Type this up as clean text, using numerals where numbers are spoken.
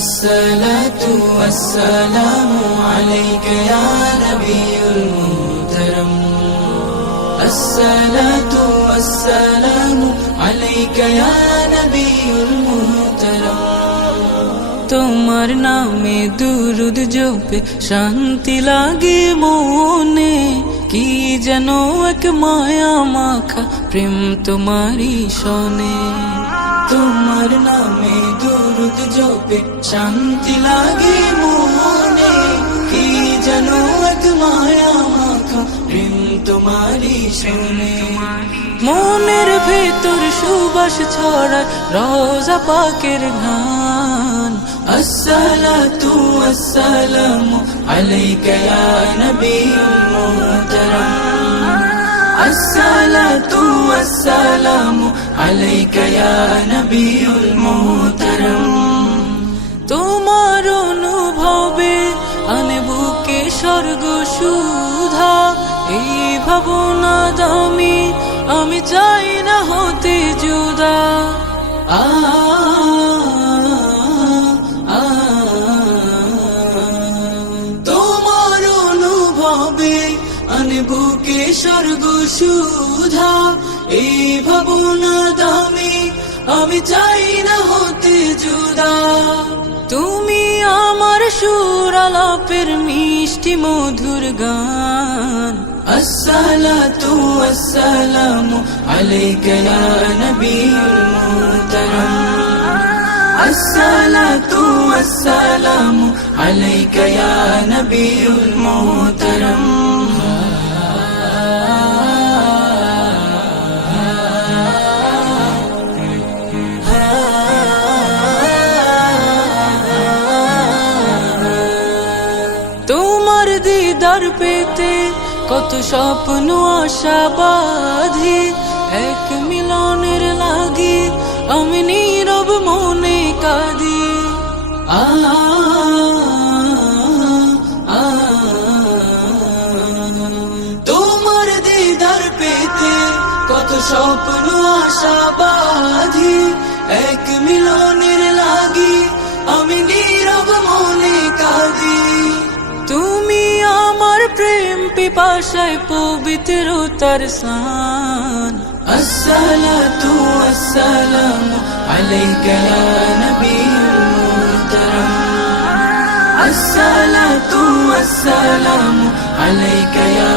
الصلاة والسلام عليك يا نبي المحترم الصلاة والسلام عليك يا نبي المحترم তোমার নামে দুরুদ জপে শান্তি লাগে মনে কি যেন এক মায়া মাখা প্রেম তোমারই শোনে তোমার নামে দুরুদ জপে শান্তি লাগে মনে কি যেন এক মায়া মাখা প্রেম তোমারই শোনে মনের ভেতর সুবাস ছড়ায় রোজা পাকের ঘ্রাণ আসসালাতু ওয়াসসালামু আলাইকা ইয়া নবিয়ুল মুহতারাম আসসালাতু ওয়াসসালামু আলাইকা ইয়া নবিয়ুল মুহতারাম তোমার অনুভবে আনে বুকে স্বর্গ সুধা এই ভাবনা দামি আমি চাই না হতে জুদা তোমার অনুভবে আনে বুকে স্বর্গ সুধা এই ভাবনা দামি আমি চাই না হতে জুদা তুমি আমার সুর আলাপের মিষ্টি মধুর গান আসসালাতু ওয়াসসালামু আলাইকা ইয়া নবিয়ুল মুহতারাম আসসালাতু ওয়াসসালামু আলাইকা ইয়া নবিয়ুল মুহতারাম তোমার দিদার পেতে কত স্বপ্ন আশা বাঁধি এক মিলনের লাগি আমি নীরব মনে কাঁদি তোমার দিদার পেতে কত স্বপ্ন আশা বাঁধি এক মিলনের লাগি আমি নীরব মনে কাঁদি তুমি আমার প্রেম পিপাসায় পবিত্রতার স্নান আসসালাতু ওয়াসসালামু আলাইকা ইয়া নবিয়ুল মুহতারাম আসসালাতু ওয়াসসালামু আলাইকা ইয়া